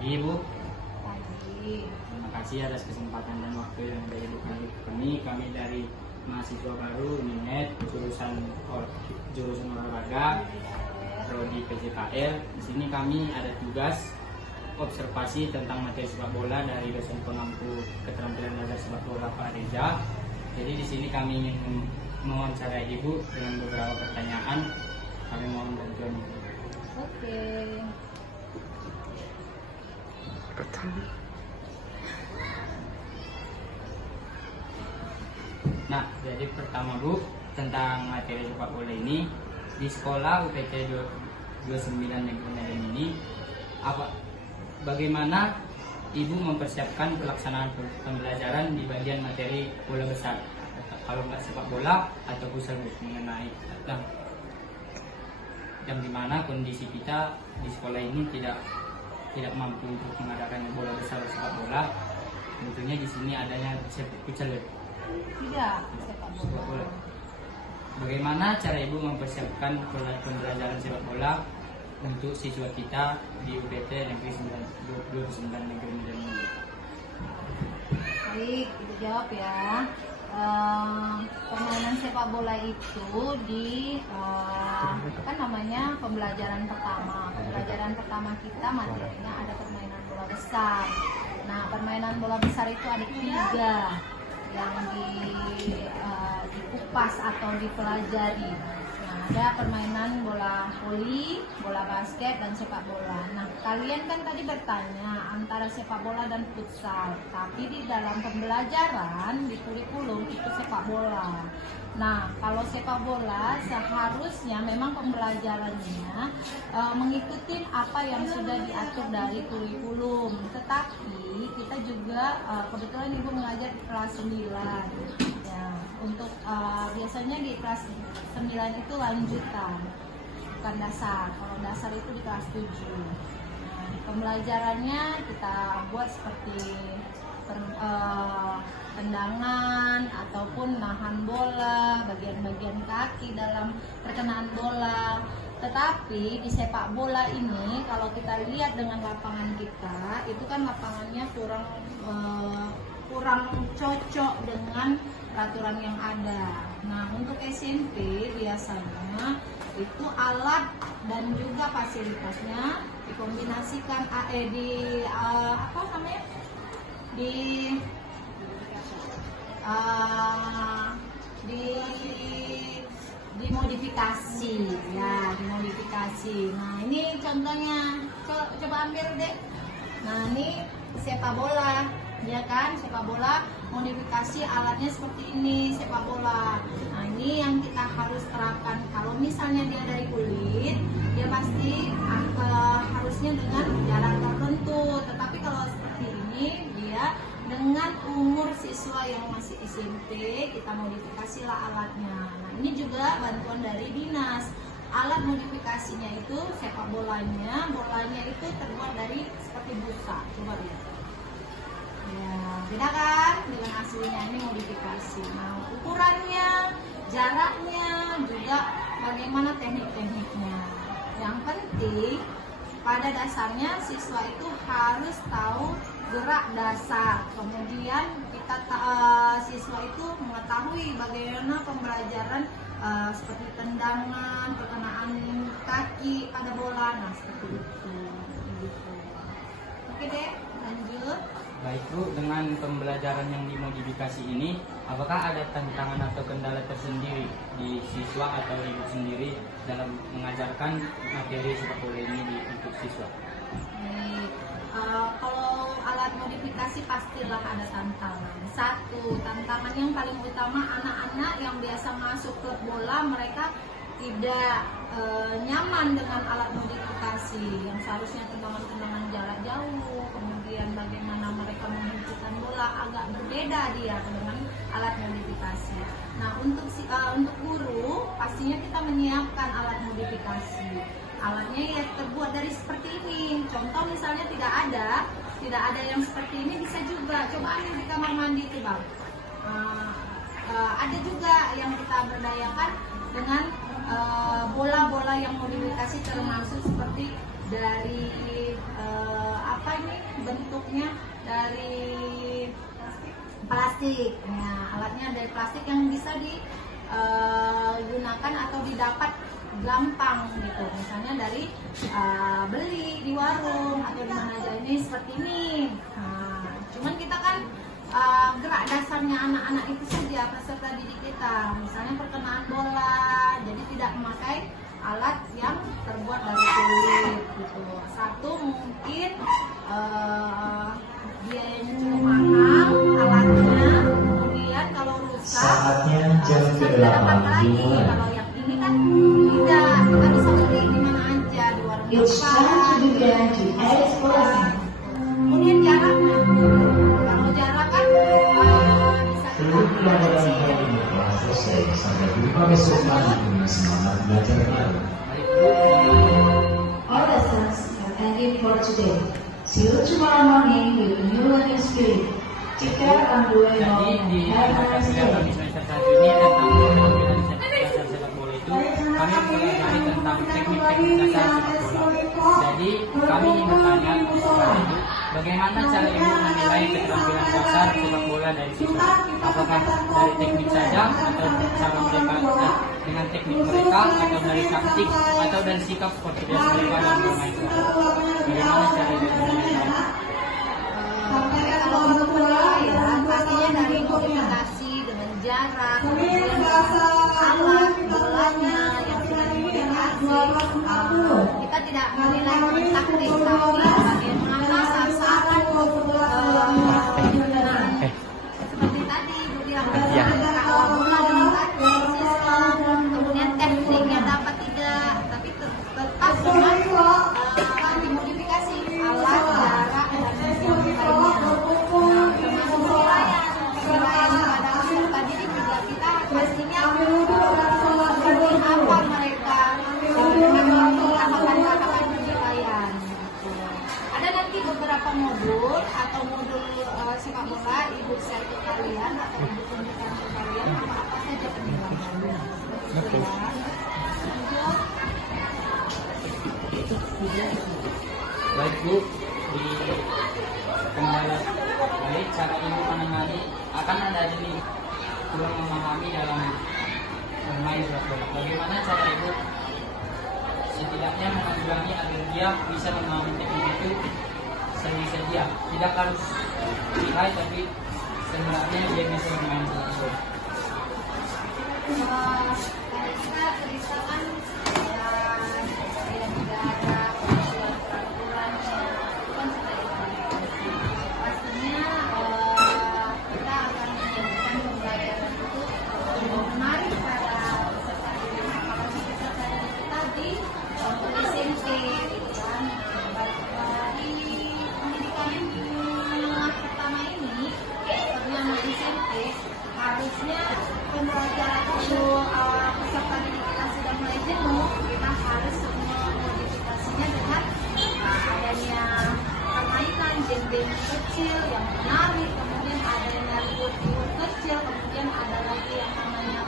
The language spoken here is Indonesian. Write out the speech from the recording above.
Pagi Ibu. Pagi. Terima kasih atas kesempatan dan waktu yang sudah Ibu beri kami dari mahasiswa baru UNINET jurusan olahraga prodi PJKL. Di sini kami ada tugas observasi tentang materi sepak bola dari dosen pengampu keterampilan dasar sepak bola Pak Reza. Jadi di sini kami ingin mewawancarai Ibu dengan beberapa pertanyaan. Kami mohon bantuan Ibu. Oke. Nah, jadi pertama Bu, tentang materi sepak bola ini di sekolah UPT 29 Negeri Medan ini, bagaimana Ibu mempersiapkan pelaksanaan pembelajaran di bagian materi bola besar, kalau nggak sepak bola atau futsal mengenai yang dimana kondisi kita di sekolah ini tidak mampu untuk mengadakan bola besar sepak bola. Tentunya di sini adanya futsal. Tidak, sepak bola. Bagaimana cara Ibu mempersiapkan pembelajaran sepak bola untuk siswa kita di UPT Negeri 29 Negeri Medan ini? Baik, Ibu jawab ya. Permainan sepak bola itu kan namanya pembelajaran pertama. Pembelajaran pertama kita materinya ada permainan bola besar. Nah, permainan bola besar itu ada 3 yang dikupas atau dipelajari. Nah, ada permainan bola voli, bola basket, dan sepak bola. Nah, kalian kan tadi bertanya antara sepak bola dan futsal, tapi di dalam pembelajaran di kurikulum itu sepak bola. Nah, kalau sepak bola seharusnya memang pembelajarannya mengikuti apa yang sudah diatur dari kurikulum. Tetapi kita juga kebetulan Ibu mengajar di kelas 9. Ya, untuk biasanya di kelas 9 itu lanjutan, bukan dasar. Kalau dasar itu di kelas 7. Nah, pembelajarannya kita buat seperti tendangan ataupun nahan bola, bagian-bagian kaki dalam perkenaan bola. Tetapi di sepak bola ini kalau kita lihat dengan lapangan kita, itu kan lapangannya kurang cocok dengan peraturan yang ada. Nah, untuk SMP biasanya itu alat dan juga fasilitasnya dikombinasikan dimodifikasi ya, dimodifikasi. Nah, ini contohnya, coba ambil deh. Nah, ini sepak bola, ya kan, sepak bola modifikasi alatnya seperti ini, sepak bola. Nah, ini yang kita harus terapkan. Kalau misalnya dia dari kulit, dia pasti harusnya dengan jarak tertentu. Tetapi kalau seperti ini, dia dengan umur siswa yang masih SMP, kita modifikasilah alatnya. Nah, ini juga bantuan dari dinas. Alat modifikasinya itu sepak bolanya itu terbuat dari seperti busa. Coba lihat. Ya, beda kan dengan aslinya, ini modifikasi. Nah, ukurannya, jaraknya, juga bagaimana teknik-tekniknya. Yang penting pada dasarnya siswa itu harus tahu gerak dasar. Kemudian siswa itu mengetahui bagaimana pembelajaran seperti tendangan, perkenaan kaki pada bola. Nah, seperti itu. Oke deh, lanjut. Baik Bu, dengan pembelajaran yang dimodifikasi ini, apakah ada tantangan atau kendala tersendiri di siswa atau ibu sendiri dalam mengajarkan materi sepak bola ini untuk siswa? Kalau alat modifikasi pastilah ada tantangan. Satu, tantangan yang paling utama, anak-anak yang biasa masuk klub bola, mereka tidak nyaman dengan alat modifikasi yang seharusnya tendangan-tendangan jarak jauh, kemudian bagaimana mereka menghentikan bola, agak berbeda dia dengan alat modifikasi. Nah, untuk guru pastinya kita menyiapkan alat modifikasi. Alatnya ya terbuat dari seperti ini. Contoh misalnya tidak ada yang seperti ini, bisa juga coba ambil di kamar mandi itu Bang. Ada juga yang kita berdayakan dengan bola-bola yang modifikasi, termasuk seperti dari apa nih bentuknya, dari plastik. Nah, alatnya dari plastik yang bisa digunakan atau didapat gampang gitu. Misalnya dari beli di warung atau di mana aja, ini seperti ini. Nah, cuman kita kan gerak dasarnya anak-anak itu saja peserta didik kita. Misalnya perkenaan bola, jadi tidak memakai alat yang terbuat dari kulit gitu. Satu mungkin biayanya cukup mahal alatnya, kemudian kalau rusak Saatnya jam susah kita dapat ke-8 lagi. dimulai. Kalau yang ini kan tidak, kita bisa beli di mana aja, di warung It's time to begin to edit lesson. kemudian jaraknya, kalau jarak kan bisa kita Seluruh pelajaran kecil. hari ini telah selesai. Sampai jumpa besok pagi dengan semangat belajar baru. All lessons have ended for today. See you tomorrow morning with a new learning spirit. Take care on the way Jadi home di and have a mata nice kuliah kami day. semester 1 ini tentang penampilan dasar sepak bola itu, kami mempelajari tentang teknik-teknik dasar sepak bola. Jadi kami ingin bertanya kepada Ibu, bagaimana cara Ibu menilai keterampilan dasar sepak bola dari siswa? Apakah dari teknik saja atau cara mereka dengan teknik mereka, atau dari taktik, atau dari sikap seperti biasa mereka dalam bermain bola? Bagaimana cara Ibu menilai? Kalau untuk penilaian pastinya dari modifikasi dengan jarak, kemudian alat bolanya yang sudah dimodifikasi. Kita tidak menilai dengan taktik, tapi bagaimana sasaran penggunaan. Seperti tadi Ibu bilang, antara awal bola dengan taktik, sistem, kemudian tekniknya dapat tidak, tapi tetap dengan dimodifikasi alat, jarak, dan yang lainnya. Termasuk penilaian pada peserta didik juga kita pastinya seperti apa mereka melakukan penilaian. Ada nanti beberapa modul atau modul sepak bola Ibu share ke kalian atau Ibu tunjukkan ke kalian apa saja penilaiannya. Betul. Baik Bu, di kendala baik cara Ibu menangani akan ada ini kurang memahami dalam bermain sepak bola. Bagaimana cara Ibu setidaknya menanggulangi agar dia bisa memahami teknik itu sebisa dia, tidak harus lihai tapi sebenarnya dia bisa bermain sepak bola. Kita ceritakan yang negara, peraturannya, itu kan pastinya kita akan menjadikan pembelajaran itu menarik pada peserta didik, apalagi peserta didik kita di SMP gitu kan. Di pendidikan menengah pertama ini, sebelum SMP, harusnya pembelajaran untuk peserta didik kita sudah mulai jenuh, kita harus memodifikasinya dengan adanya permainan game-game kecil yang menarik, kemudian adanya reward kecil, kemudian ada lagi yang namanya